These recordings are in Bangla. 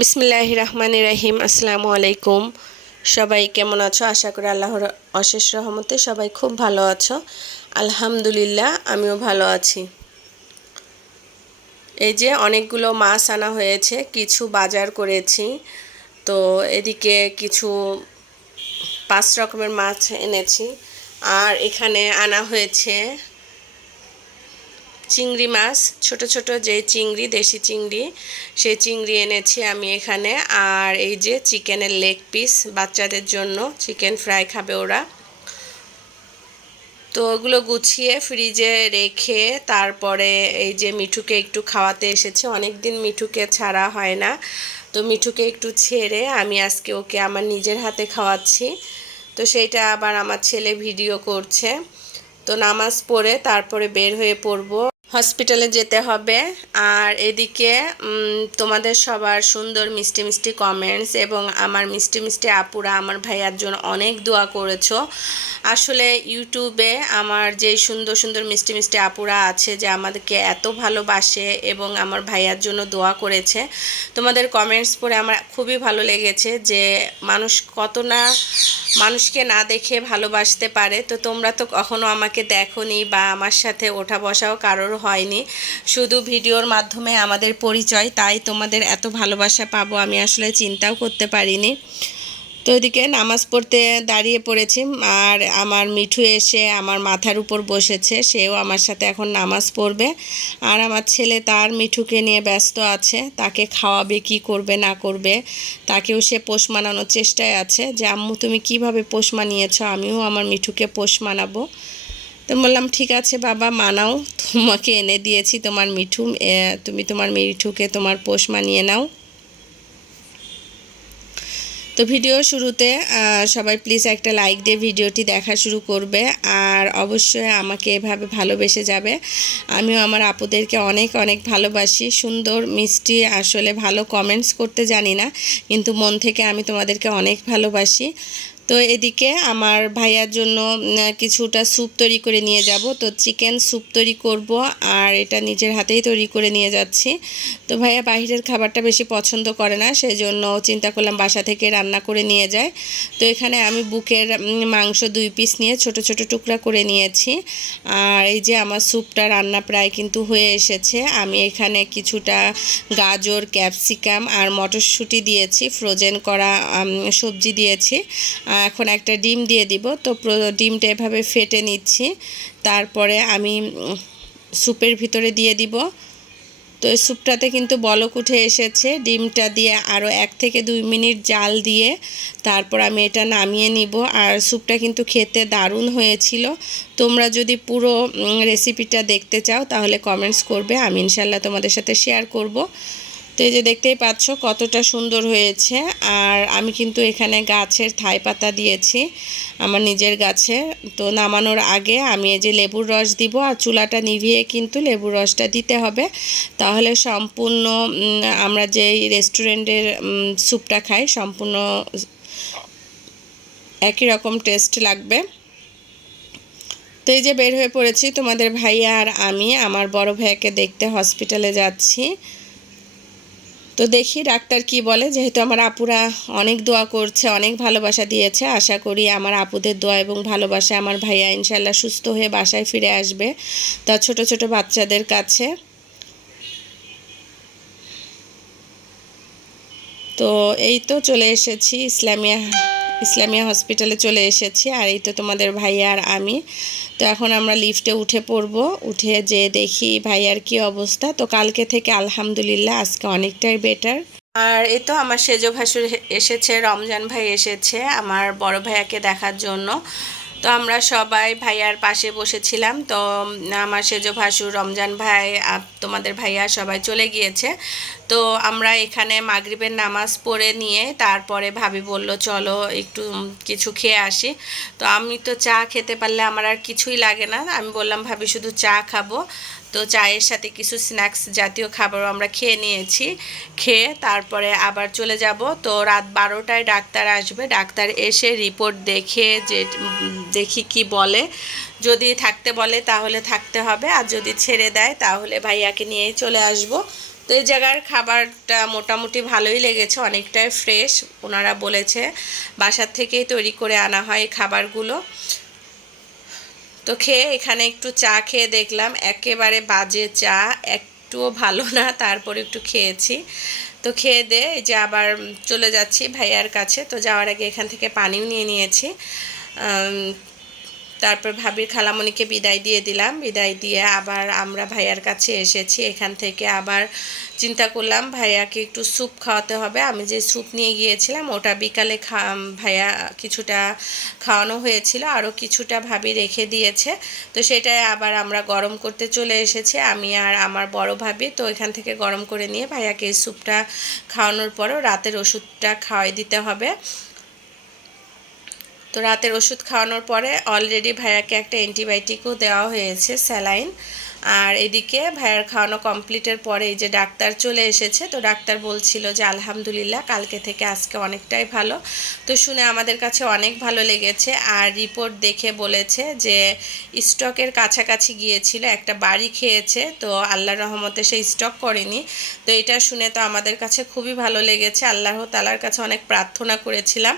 বিসমিল্লাহ রহমান রাহিম, আসসালামু আলাইকুম। সবাই কেমন আছো? আশা করি আল্লাহর অশেষ রহমতে সবাই খুব ভালো আছো। আলহামদুলিল্লাহ, আমিও ভালো আছি। এই যে অনেকগুলো মাছ আনা হয়েছে, কিছু বাজার করেছি। তো এদিকে কিছু পাঁচ রকমের মাছ এনেছি। আর এখানে আনা হয়েছে চিংড়ি মাছ, ছোট ছোট যে চিংড়ি, দেশি চিংড়ি, সেই চিংড়ি এনেছি আমি এখানে। আর এই যে চিকেনের লেগ পিস বাচ্চাদের জন্য চিকেন ফ্রাই খাবে ওরা। তো ওগুলো গুছিয়ে ফ্রিজে রেখে তারপরে এই যে মিঠুকে একটু খাওয়াতে এসেছে। অনেক দিন মিঠুকে ছাড়া হয় না। তো মিঠুকে একটু ছেড়ে আমি আজকে ওকে আমার নিজের হাতে খাওয়াচ্ছি। তো সেইটা আবার আমার ছেলে ভিডিও করছে। তো নামাজ পড়ে তারপরে বের হয়ে পড়ব। হসপিটালে যেতে হবে। আর এদিকে তোমাদের সবার সুন্দর মিষ্টি মিষ্টি কমেন্টস এবং আমার মিষ্টি মিষ্টি আপুরা, আমার ভাইয়ার জন্য অনেক দোয়া করেছ। আসলে ইউটিউবে আমার যে সুন্দর সুন্দর মিষ্টি মিষ্টি আপুরা আছে যে আমাদেরকে এত ভালোবাসে এবং আমার ভাইয়ার জন্য দোয়া করেছে, তোমাদের কমেন্টস পড়ে আমার খুবই ভালো লেগেছে যে মানুষ কত না মানুষকে না দেখে ভালোবাসতে পারে। তো তোমরা তো কখনো আমাকে দেখো বা আমার সাথে ওঠা বসাও কারোর হয়নি। শুধু ভিডিওর মাধ্যমে আমাদের পরিচয়, তাই তোমাদের এত ভালোবাসা পাবো আমি আসলে চিন্তাও করতে পারিনি। তো ওইদিকে নামাজ পড়তে দাঁড়িয়ে পড়েছি আর আমার মিঠু এসে আমার মাথার উপর বসেছে, সেও আমার সাথে এখন নামাজ পড়বে। আর আমার ছেলে তার মিঠুকে নিয়ে ব্যস্ত আছে, তাকে খাওয়াবে, কি করবে, না করবে, তাকেও সে পোষ মানানোর চেষ্টায় আছে যে, আম্মু, তুমি কীভাবে পোষ মানিয়েছ? আমিও আমার মিঠুকে পোষ মানাবো। তো বললাম, ঠিক আছে বাবা, মানাও। তোমাকে এনে দিয়েছি তোমার মিঠু তুমি তোমার মিঠুকে তোমার পোষ মানিয়ে নাও। তো ভিডিও শুরুতে সবাই প্লিজ একটা লাইক দিয়ে ভিডিওটি দেখা শুরু করবে। আর অবশ্যই আমাকে এভাবে ভালোবেসে যাবে। আমিও আমার আপুদেরকে অনেক অনেক ভালোবাসি। সুন্দর, মিষ্টি, আসলে ভালো কমেন্টস করতে জানি না। কিন্তু মন থেকে আমি তোমাদেরকে অনেক ভালোবাসি। তো এদিকে আমার ভাইয়ার জন্য কিছুটা স্যুপ তৈরি করে নিয়ে যাব। তো চিকেন স্যুপ তৈরি করব আর এটা নিজের হাতেই তৈরি করে নিয়ে যাচ্ছি। তো ভাইয়া বাহিরের খাবারটা বেশি পছন্দ করে না সেই জন্য চিন্তা করলাম বাসা থেকে রান্না করে নিয়ে যায়। তো এখানে আমি বুকের মাংস দুই পিস নিয়ে ছোট ছোট টুকরা করে নিয়েছি। আর এই যে আমার স্যুপটা রান্না প্রায় কিন্তু হয়ে এসেছে। আমি এখানে কিছুটা গাজর, ক্যাপসিকাম আর মটরশুঁটি দিয়েছি, ফ্রোজেন করা সবজি দিয়েছি। এখন একটা ডিম দিয়ে দিব। তো ডিমটা এভাবে ফেটে নিচ্ছি। তারপরে আমি স্যুপের ভিতরে দিয়ে দিব। তো এই স্যুপটাতে কিন্তু বলক উঠে এসেছে। ডিমটা দিয়ে আরও এক থেকে দুই মিনিট জাল দিয়ে তারপর আমি এটা নামিয়ে নিব। আর স্যুপটা কিন্তু খেতে দারুণ হয়েছিল। তোমরা যদি পুরো রেসিপিটা দেখতে চাও তাহলে কমেন্টস করবে। আমি ইনশাল্লাহ তোমাদের সাথে শেয়ার করব। তো এই যে দেখতেই পাচ্ছ কতটা সুন্দর হয়েছে। আর আমি কিন্তু এখানে গাছের থাই পাতা দিয়েছি, আমার নিজের গাছে। তো নামানোর আগে আমি এই যে লেবুর রস দিব আর চুলাটা নিভিয়ে কিন্তু লেবুর রসটা দিতে হবে। তাহলে সম্পূর্ণ আমরা যেই রেস্টুরেন্টের স্যুপটা খাই, সম্পূর্ণ একই রকম টেস্ট লাগবে। তো এই যে বের হয়ে পড়েছি তোমাদের ভাইয়া আর আমি, আমার বড় ভাইয়াকে দেখতে হসপিটালে যাচ্ছি। তো দেখি ডাক্তার কি বলে। যেহেতু আমার আপুরা অনেক দোয়া করছে, অনেক ভালোবাসা দিয়েছে, আশা করি আমার আপুদের দোয়া এবং ভালোবাসা আমার ভাইয়া ইনশাল্লাহ সুস্থ হয়ে বাসায় ফিরে আসবে। তা ছোট ছোট বাচ্চাদের কাছে। তো এই তো চলে এসেছি ইসলামিয়া ইসলামিয়া হসপিটালে চলে এসেছি, আর এই তো তোমাদের ভাইয়া আর আমি। তো এখন আমরা লিফটে উঠে পড়ব, উঠে যে দেখি ভাইয়ার কি অবস্থা। তো কালকে থেকে আলহামদুলিল্লাহ আজকে অনেকটাই বেটার আর এই তো আমার সেজ ভাসুর এসেছে, রমজান ভাই এসেছে, আমার বড় ভাইয়াকে দেখার জন্য। তো আমরা সবাই ভাইয়ার পাশে বসেছিলাম, তো আমার সেজ ভাসুর, রমজান ভাই তোমাদের ভাইয়া সবাই চলে গিয়েছে। তো আমরা এখানে মাগরিবের নামাজ পড়ে নিয়ে তারপরে ভাবি বলল, চলো একটু কিছু খেয়ে আসি। তো আমি তো চা খেতে পারলে আমার আর কিছুই লাগে না। আমি বললাম, ভাবি, শুধু চা খাব। তো চায়ের সাথে কিছু স্ন্যাক্স জাতীয় খাবারও আমরা খেয়ে নিয়েছি। খেয়ে তারপরে আবার চলে যাব। তো রাত বারোটায় ডাক্তার আসবে। ডাক্তার এসে রিপোর্ট দেখে যে দেখি কি বলে। যদি থাকতে বলে তাহলে থাকতে হবে। আর যদি ছেড়ে দেয় তাহলে ভাইয়াকে নিয়েই চলে আসব। তো এই জায়গার খাবারটা মোটামুটি ভালোই লেগেছে, অনেকটাই ফ্রেশ ওনারা বলেছে বাসার থেকেই তৈরি করে আনা হয় এই খাবারগুলো। তো খেয়ে এখানে একটু চা খেয়ে দেখলাম, একেবারে বাজে চা, একটুও ভালো না, তারপর একটু খেয়েছি। তো খেয়ে দে যে আবার চলে যাচ্ছি ভাইয়ার কাছে। তো যাওয়ার আগে এখান থেকে পানিও নিয়ে নিয়েছি। তারপর ভাবির খালামণিকে বিদায় দিয়ে দিলাম। বিদায় দিয়ে আবার আমরা ভাইয়ার কাছে এসেছি। এখান থেকে আবার চিন্তা করলাম, ভাইয়াকে একটু স্যুপ খাওয়াতে হবে। আমি যে স্যুপ নিয়ে গিয়েছিলাম, ওটা বিকালে খা, ভাইয়া কিছুটা খাওয়ানো হয়েছিল আরও কিছুটা ভাবি রেখে দিয়েছে। তো সেটাই আবার আমরা গরম করতে চলে এসেছি। আমি আর আমার বড় ভাবি তো এখান থেকে গরম করে নিয়ে ভাইয়াকে এই স্যুপটা খাওয়ানোর পরও রাতের ওষুধটা খাওয়াই দিতে হবে। তো রাতের ওষুধ খাওয়ানোর পরে অলরেডি ভাইয়াকে একটা অ্যান্টিবায়োটিকও দেওয়া হয়েছে স্যালাইন আর এদিকে ভাইয়ার খাওয়ানো কমপ্লিটের পরে এই যে ডাক্তার চলে এসেছে, তো ডাক্তার বলছিল যে আলহামদুলিল্লাহ কালকে থেকে আজকে অনেকটাই ভালো। তো শুনে আমাদের কাছে অনেক ভালো লেগেছে আর রিপোর্ট দেখে বলেছে যে স্টকের কাছাকাছি গিয়েছিল, একটা বাড়ি খেয়েছে, তো আল্লাহ রহমতে সে স্টক করেনি। তো এটা শুনে তো আমাদের কাছে খুবই ভালো লেগেছে। আল্লাহ তালার কাছে অনেক প্রার্থনা করেছিলাম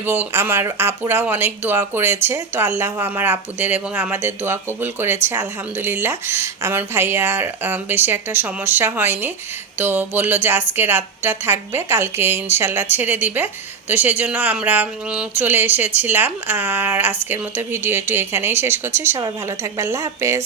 এবং আমার আপুরাও অনেক দোয়া করেছে। তো আল্লাহ আমার আপুদের এবং আমাদের দোয়া কবুল করেছে, আলহামদুলিল্লাহ। আমার ভাইয়ার বেশি একটা সমস্যা হয়নি। তো বলল যে আজকে রাতটা থাকবে, কালকে ইনশাল্লাহ ছেড়ে দিবে। তো সেজন্য আমরা চলে এসেছিলাম। আর আজকের মতো ভিডিওটি এখানেই শেষ করছি। সবাই ভালো থাকবে আল্লাহ হাফেজ।